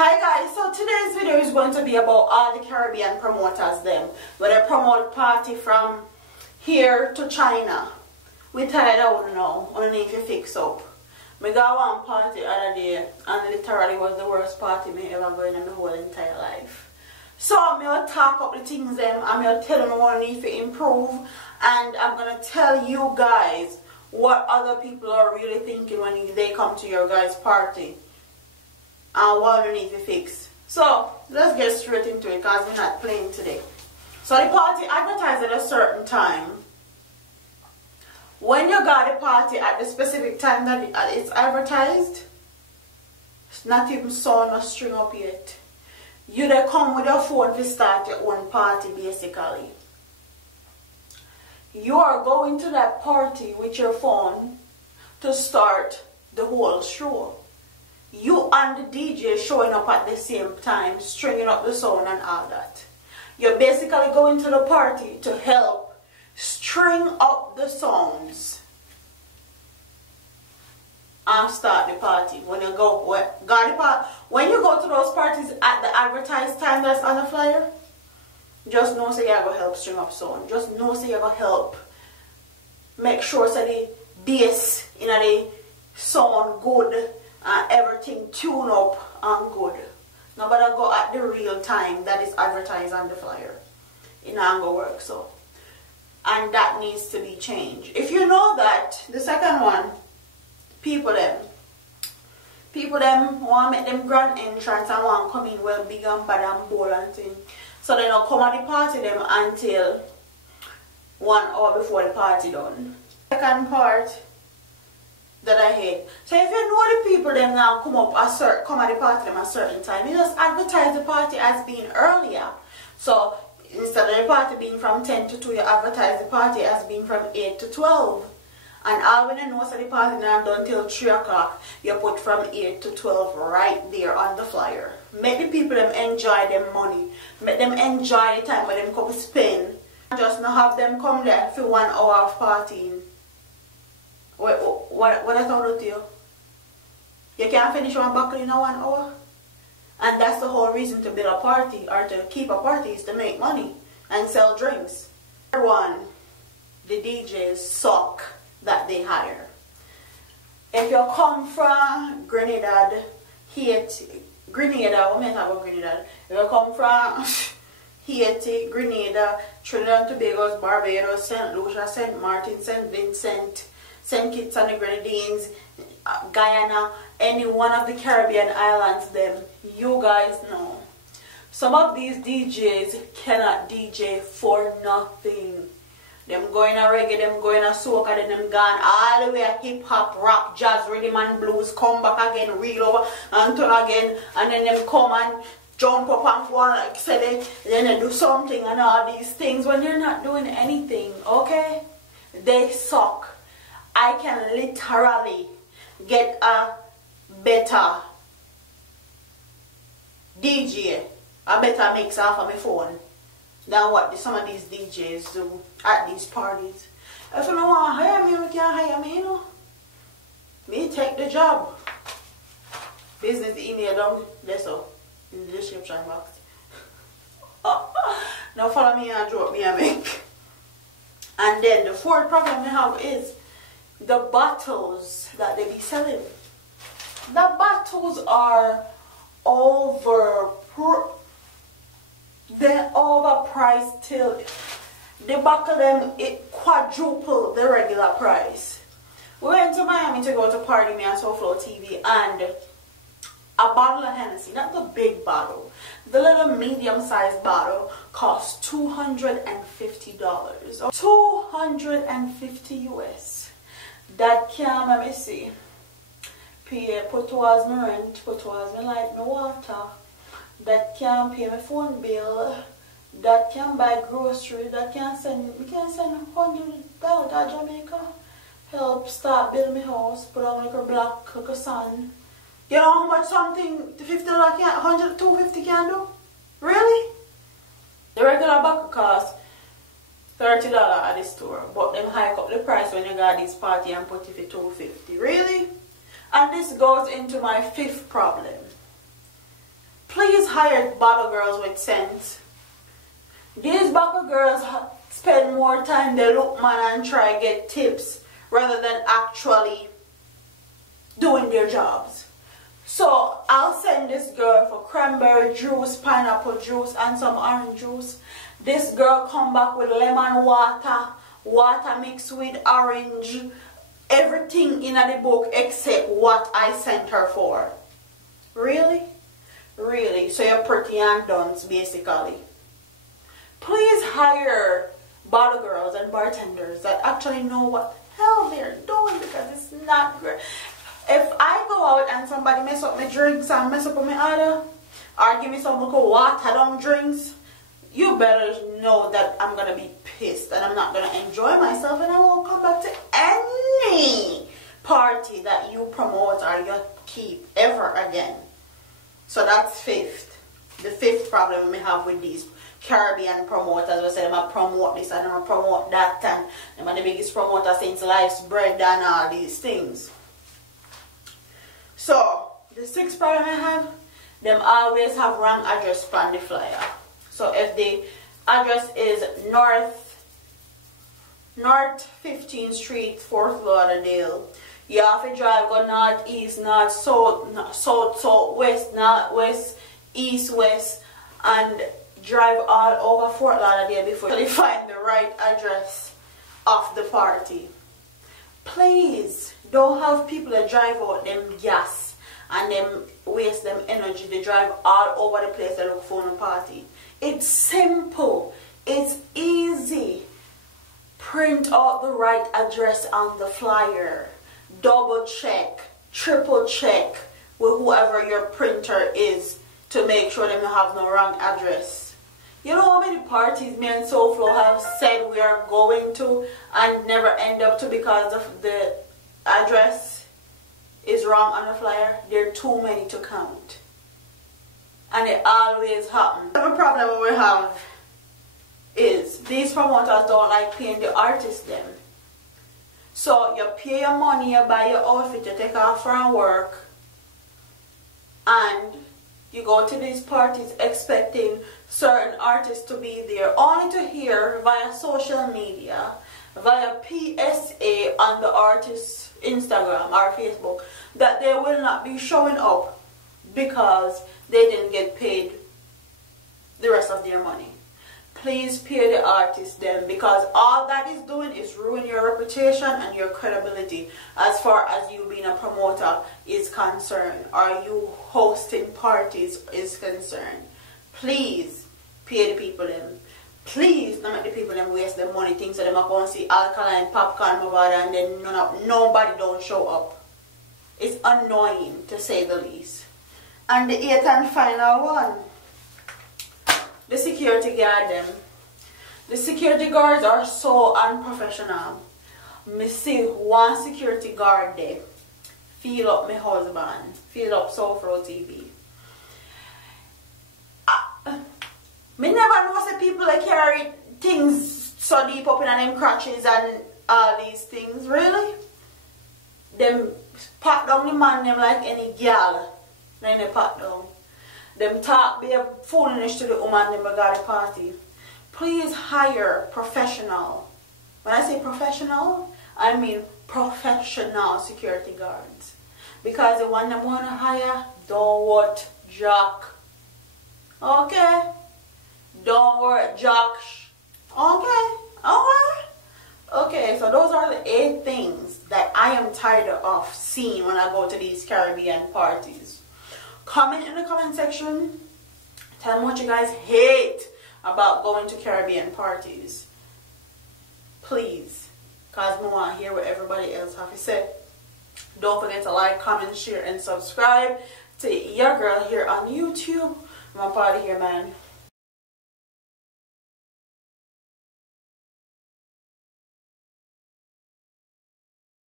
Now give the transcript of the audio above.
Hi guys, so today's video is going to be about all the Caribbean promoters them, where they promote party from here to China. We tired out now, only if you fix up. I got one party the other day and literally was the worst party I ever go in my whole entire life. So I'm going to talk up the things them, I'm going to tell them what I need to improve, and I'm going to tell you guys what other people are really thinking when they come to your guys' party. And what you need to fix. So let's get straight into it because we're not playing today. So the party advertised at a certain time. When you got the party at the specific time that it's advertised, it's not even sawn or string up yet. You they come with your phone to start your own party basically. You are going to that party with your phone to start the whole show. You and the DJ showing up at the same time, stringing up the sound and all that. You're basically going to the party to help string up the sounds and start the party. When you go to those parties at the advertised time that's on the flyer, just know say you're gonna help string up sound. Just know say you're gonna help make sure so the bass in the sound good. Everything tune up and good. Nobody go at the real time that is advertised on the flyer. It not gonna work so. And that needs to be changed. If you know that, the second one, people them want to make them grand entrance and want to come in well big and bad and bold and thing. So they don't come at the party them until 1 hour before the party done. Second part that I hate. So if you know the people them now come at the party them a certain time, you just advertise the party as being earlier. So instead of the party being from 10 to 2, you advertise the party as being from 8 to 12. And all when you know so the party not done till 3 o'clock, you put from 8 to 12 right there on the flyer. Make the people them enjoy their money. Make them enjoy the time when them come spend. Just not have them come there for 1 hour of partying. What I told you? You can't finish one buckle in 1 hour? And that's the whole reason to build a party or to keep a party is to make money and sell drinks. Third one, the DJs suck that they hire. If you come from Grenada, Haiti, Grenada, what mean about Grenada? If you come from Haiti, Grenada, Trinidad and Tobago, Barbados, St. Lucia, St. Martin, St. Vincent, St. Kitts and the Grenadines, Guyana, any one of the Caribbean islands, them, you guys know. Some of these DJs cannot DJ for nothing. Them going a reggae, them going a soca, then them gone all the way a hip hop, rap, jazz, rhythm and blues, come back again, reel over and turn again, and then them come and jump up and go and like say then they do something and all these things when they're not doing anything, okay? They suck. I can literally get a better DJ, a better mix off of my phone than what some of these DJs do at these parties. If you don't want to hire me, you can hire me, you know. Me take the job. Business email down there so in the description box. Now follow me and drop me a make. And then the fourth problem we have is the bottles that they be selling. The bottles are they're overpriced till the bottle them it quadruple the regular price. We went to Miami to go to party me on SoFlo TV and a bottle of Hennessy, not the big bottle, the little medium sized bottle cost $250. 250 US. That can, let me see, put towards my rent, put towards my light, my water. That can pay my phone bill. That can buy groceries. That can send, we can send $100 to Jamaica. Help start building my house, put on like a block, like a sun. You know how much something $50 can, 100, 250 can do? Really? The regular bucket costs $30 at the store, but them hike up the price when you got this party and put it for $250. Really? And this goes into my fifth problem. hire bottle girls with sense. These bottle girls spend more time they look man and try to get tips rather than actually doing their jobs. So I'll send this girl for cranberry juice, pineapple juice, and some orange juice. This girl come back with lemon water, water mixed with orange, everything in the book except what I sent her for. Really? Really? So you're pretty and dunce basically. Please hire bottle girls and bartenders that actually know what the hell they're doing, because it's not great. If I go out and somebody mess up my drinks and mess up my order, or give me some little water down drinks, you better know that I'm going to be pissed and I'm not going to enjoy myself, and I won't come back to any party that you promote or you keep ever again. So that's fifth. The fifth problem we have with these Caribbean promoters. I said, I'm going to promote this and I'm going to promote that, and I'm the biggest promoter since life's bread and all these things. So, the sixth problem I have, them always have wrong address on the flyer. So if the address is North 15th Street, Fort Lauderdale, you have to drive go north, east, north, south, south, south, west, north, west, east, west, and drive all over Fort Lauderdale before you find the right address of the party. Please don't have people that drive out them gas and them waste them energy. They drive all over the place to look for a party. It's simple. It's easy. Print out the right address on the flyer. Double check, triple check with whoever your printer is to make sure they don't have no wrong address. You know how many parties me and SoFlo have said we are going to and never end up to because of the address is wrong on the flyer? There are too many to count. And it always happens. The problem we have is these promoters don't like paying the artists them. So you pay your money, you buy your outfit, you take off from work, and you go to these parties expecting certain artists to be there, only to hear via social media, via PSA on the artist's Instagram or Facebook, that they will not be showing up because they didn't get paid the rest of their money. Please pay the artists them, because all that is doing is ruin your reputation and your credibility as far as you being a promoter is concerned, or you hosting parties is concerned. Please pay the people them. Please don't make the people them waste their money, things that them are going to see alkaline popcorn and then nobody don't show up. It's annoying to say the least. And the eighth and final one, the security guard them. The security guards are so unprofessional. Me see one security guard there feel up my husband, feel up SoFlo TV. Me never know say people that carry things so deep up in them crotches and all these things. Really? Them pat down the man them like any girl. Then they pat down. Them talk be a foolishness to the woman them got a party. Please hire professional. When I say professional, I mean professional security guards. Because the one them want to hire don't want jock. Okay? Don't want jock. Okay? Alright? Okay, so those are the 8 things that I am tired of seeing when I go to these Caribbean parties. Comment in the comment section. Tell me what you guys hate about going to Caribbean parties. Please. Because we want to hear what everybody else have to say. Don't forget to like, comment, share, and subscribe to your girl here on YouTube. I'm a party here, man.